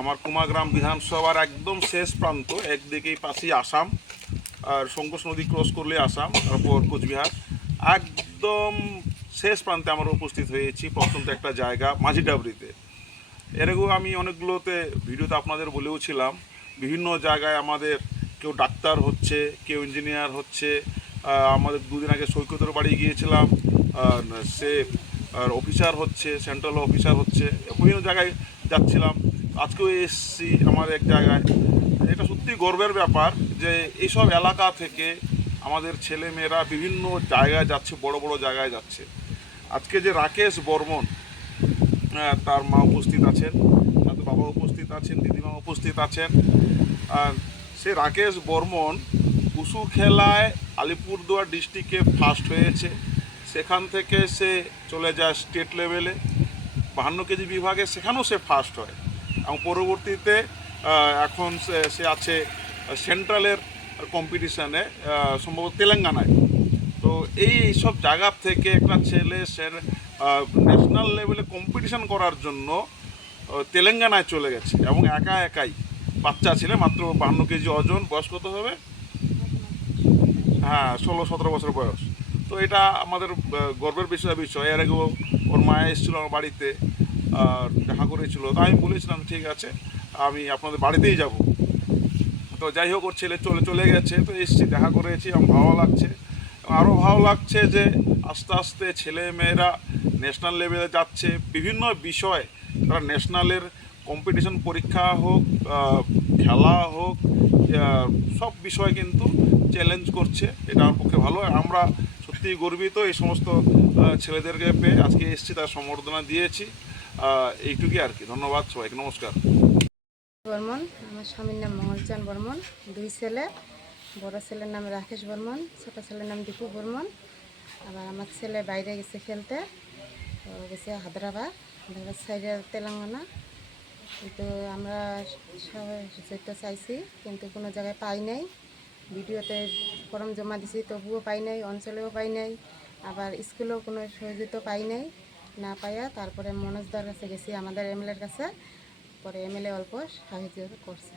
আমার কুমাগ্রাম বিধানসভার একদম শেষ প্রান্ত, একদিকেই পাশেই আসাম, আর সংকোচ নদী ক্রস করলে আসাম, তারপর কোচবিহার। একদম শেষ প্রান্তে আমরা উপস্থিত হয়েছি, প্রত্যন্ত একটা জায়গা মাঝিডাবরিতে। এর আগেও আমি অনেকগুলোতে ভিডিওতে আপনাদের বলেও ছিলাম, বিভিন্ন জায়গায় আমাদের কেউ ডাক্তার হচ্ছে, কেউ ইঞ্জিনিয়ার হচ্ছে। আমাদের দুদিন আগে সৈকতের বাড়ি গিয়েছিলাম, সে অফিসার হচ্ছে, সেন্ট্রাল অফিসার হচ্ছে, বিভিন্ন জায়গায় যাচ্ছিলাম। আজকেও এসেছি আমার এক জায়গায়। এটা সত্যি গর্বের ব্যাপার যে এইসব এলাকা থেকে আমাদের ছেলে মেয়েরা বিভিন্ন জায়গায় যাচ্ছে, বড় বড় জায়গায় যাচ্ছে। আজকে যে রাকেশ বর্মন, তার মা উপস্থিত আছেন, সাথে বাবা উপস্থিত আছেন, দিদিমা উপস্থিত আছেন। আর সে রাকেশ বর্মন উশু খেলায় আলিপুরদুয়ার ডিস্ট্রিক্টে ফার্স্ট হয়েছে। সেখান থেকে সে চলে যায় স্টেট লেভেলে, 52 কেজি বিভাগে, সেখানেও সে ফার্স্ট হয়। এবং পরবর্তীতে এখন সে আছে সেন্ট্রালের কম্পিটিশানে, সম্ভবত তেলেঙ্গানায়। তো এই সব জায়গা থেকে একটা ছেলে সে ন্যাশনাল লেভেলে কম্পিটিশান করার জন্য তেলেঙ্গানায় চলে গেছে, এবং একা একাই। বাচ্চা ছেলে, মাত্র 52 কেজি ওজন, বয়স কত হবে? হ্যাঁ, 16-17 বছর বয়স। তো এটা আমাদের গর্বের বিষয়। এর আগেও ওর মায়া এসেছিলো আমার বাড়িতে, দেখা করেছিল। তো আমি বলেছিলাম ঠিক আছে, আমি আপনাদের বাড়িতেই যাব। তো যাই হোক, ওর ছেলে চলে চলে গেছে, তো এসেছি, দেখা করেছি, আমার ভালো লাগছে। আরও ভালো লাগছে যে আস্তে আস্তে ছেলে মেয়েরা ন্যাশনাল লেভেলে যাচ্ছে। বিভিন্ন বিষয় তারা ন্যাশনালের কম্পিটিশন, পরীক্ষা হোক, খেলা হোক, সব বিষয় কিন্তু চ্যালেঞ্জ করছে। এটা আমার পক্ষে ভালো। আমরা সত্যিই গর্বিত এই সমস্ত ছেলেদেরকে পেয়ে। আজকে এসেছি, তার সম্বর্ধনা দিয়েছি। এইটুকুই আর কি। ধন্যবাদ সবাইকে, নমস্কার। বর্মন, আমার স্বামীর নাম মঙ্গলচাঁদ বর্মন। 2 ছেলে, বড় ছেলের নাম রাকেশ বর্মন, ছোট ছেলের নাম দীপু বর্মন। আবার আমার ছেলে বাইরে গেছে খেলতে, তো গেছে হায়দ্রাবাদ সাইডে, তেলেঙ্গানা। কিন্তু আমরা সবাই যেতে চাইছি, কিন্তু কোনো জায়গায় পাই নাই। ভিডিওতে ফর্ম জমা দিছি, তবুও পাই নাই, অঞ্চলেও পাই নাই, আবার স্কুলেও কোনো সহযোগিতা পাই নাই। না পাইয়া তারপরে মনোজদার কাছে গেছি, আমাদের এমএলএর কাছে। পরে এমএলএ অল্প সাহায্য করছে।